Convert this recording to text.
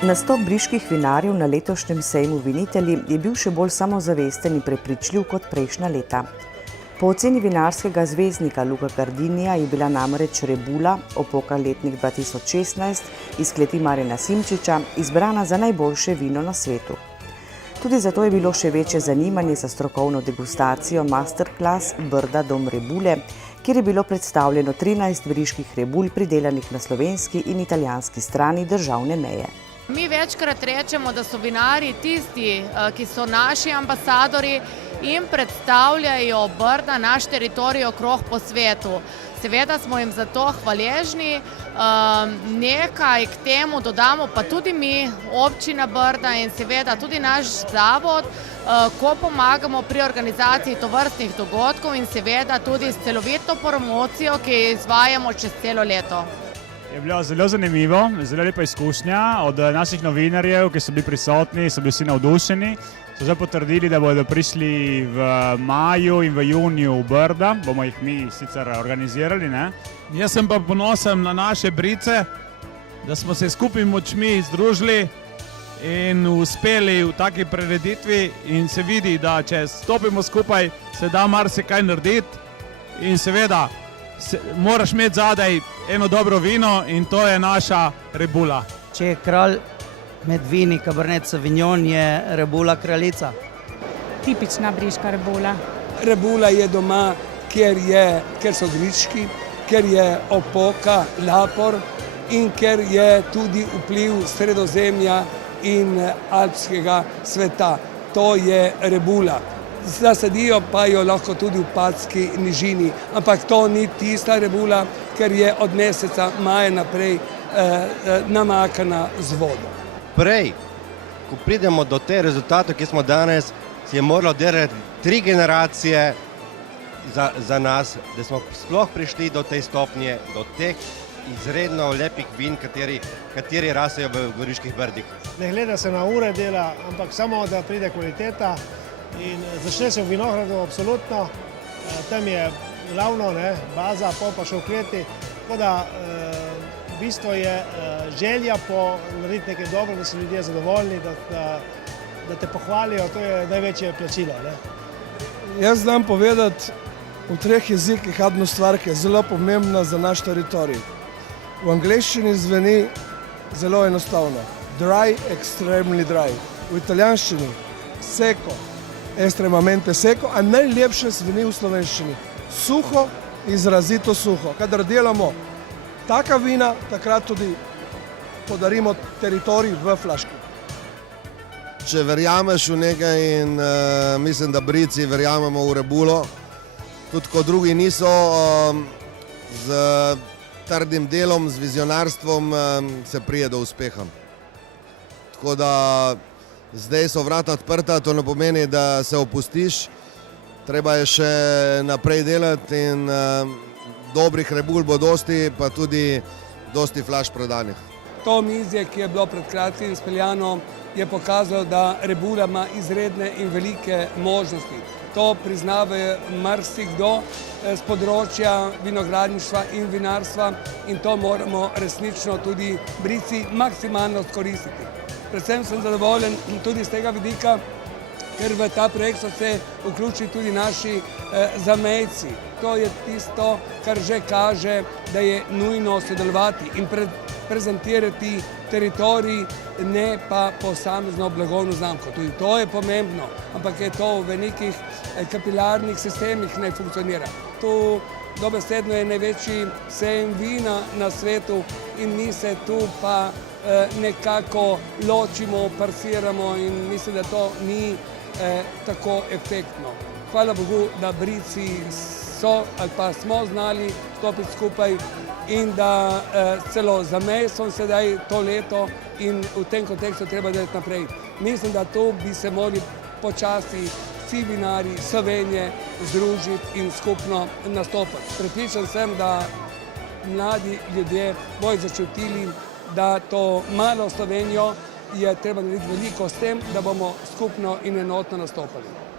Nastop briških vinarjev na letošnjem sejmu Vinitelji je bil še bolj samozavesten in prepričljiv kot prejšnja leta. Po oceni vinarskega zvezdnika Luka Gardinija je bila namreč Rebula, opoka letnik 2016 iz kleti Marjana Simčiča, izbrana za najboljše vino na svetu. Tudi zato je bilo še večje zanimanje za strokovno degustacijo masterclass Brda dom Rebule, kjer je bilo predstavljeno 13 briških rebul pridelanih na slovenski in italijanski strani državne meje. Mi večkrat rečemo, da so vinarji tisti, ki so naši ambasadori in predstavljajo Brda, naš teritorij okrog po svetu. Seveda smo jim za to hvaležni, nekaj k temu dodamo pa tudi mi, občina Brda in seveda tudi naš zavod, ko pomagamo pri organizaciji tovrstnih dogodkov in seveda tudi s celovito promocijo, ki jo izvajamo čez celo leto. Je bilo zelo zanimivo, zelo lepa izkušnja od naših novinarjev, ki so bili prisotni, so bili vsi navdušeni. So že potrdili, da bodo prišli v maju in v juniju v Brda, bomo jih mi sicer organizirali, ne? Jaz sem pa ponosen na naše Brice, da smo se skupaj močmi združili in uspeli v taki prireditvi in se vidi, da če stopimo skupaj, se da marsikaj narediti in seveda moraš imeti zadaj eno dobro vino in to je naša Rebula. Če je kralj med vini Cabernet Sauvignon, je Rebula kraljica. Tipična briška Rebula. Rebula je doma, ker so griški, ker je opoka, lapor in ker je tudi vpliv Sredozemlja in alpskega sveta. To je Rebula. Zasadijo pa jo lahko tudi v Padski nižini, ampak to ni tista Rebula, ker je od meseca maja naprej namakana z vodo. Prej, ko pridemo do te rezultatov, ki smo danes, si je moralo delati 3 generacije za nas, da smo sploh prišli do te stopnje, do teh izredno lepih vin, kateri rasejo v Goriških Brdih. Ne gleda se na ure dela, ampak samo, da pride kvaliteta in začne se v vinogradu absolutno. Tam je glavno, baza, pa še v kleti, tako da v bistvu je želja po narediti nekaj dobro, da so ljudje zadovoljni, da te pohvalijo, to je največje plačilo. Jaz znam povedati v 3 jezikih eno stvar, ki je zelo pomembna za naš teritorij. V angleščini zveni zelo enostavno. Dry, extremely dry. V italijanščini seco, estremamente seco, a najlepše zveni v slovenščini. Suho, izrazito suho. Kadar delamo taka vina, takrat tudi podarimo teritorij v flaški. Če verjameš v nekaj in mislim, da Brici verjamemo v Rebulo, tudi ko drugi niso, z trdim delom, z vizionarstvom se prije do uspeha. Tako da zdaj so vrata odprta, to ne pomeni, da se opustiš, treba je še naprej delati in dobrih Rebul bo dosti, pa tudi dosti flaš prodanih. To mizje, ki je bilo pred kratkim izpeljano, je pokazalo, da Rebula ima izredne in velike možnosti. To priznava marsikdo z področja vinogradništva in vinarstva in to moramo resnično tudi Brici maksimalno koristiti. Predvsem sem zadovoljen tudi z tega vidika, ker v ta projekt so se vključili tudi naši zamejci. To je tisto, kar že kaže, da je nujno sodelovati in prezentirati teritorij, ne pa posamezno blagovno znamko. Tudi to je pomembno, ampak je to v nekih kapilarnih sistemih ne funkcionira. Tu dobesedno je največji sejem vina na svetu in mi se tu pa nekako ločimo, parsiramo in mislim, da to ni tako efektno. Hvala Bogu, da Brici so ali pa smo znali stopiti skupaj in da celo za mesom sedaj to leto in v tem kontekstu treba delati naprej. Mislim, da tu bi se morali počasi vsi vinarji Slovenije združiti in skupno nastopati. Prepričan sem, da mladi ljudje bodo začutili, da to malo Slovenijo je treba narediti veliko s tem, da bomo skupno in enotno nastopali.